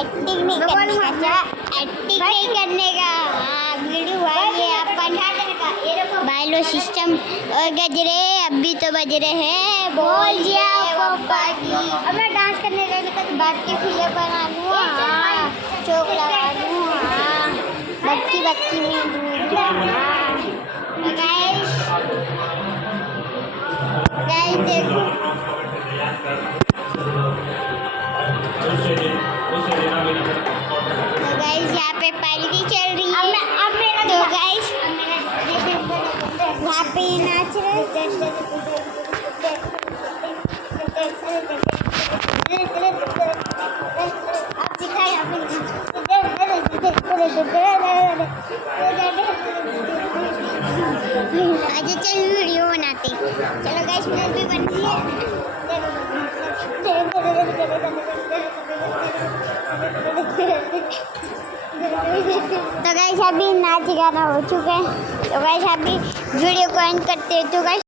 Acting नहीं करने का, एक्टिंग नहीं करने का। हाँ वीडियो भाई ये अपन भाई लो सिस्टम और गजरे अभी तो बज रहे हैं बोल दिया पापा की। अब मैं डांस करने का बात के फिले बना लूँ, हाँ चौक लगा लूँ, हाँ बक्की बक्की में दूँ, हाँ गाइस देखो तो गाइस यहाँ पे पार्टी चल रही है। अब मेरा तो गाइस यहाँ पे नाच रहे अब दिखाए आज चल वीडियो बनाते। चलो गाइस मेरे भी बनती है। तो गाइस अभी नाच गाना हो चुका है। तो गाइस अभी वीडियो को एंड करते हैं। तो गाइस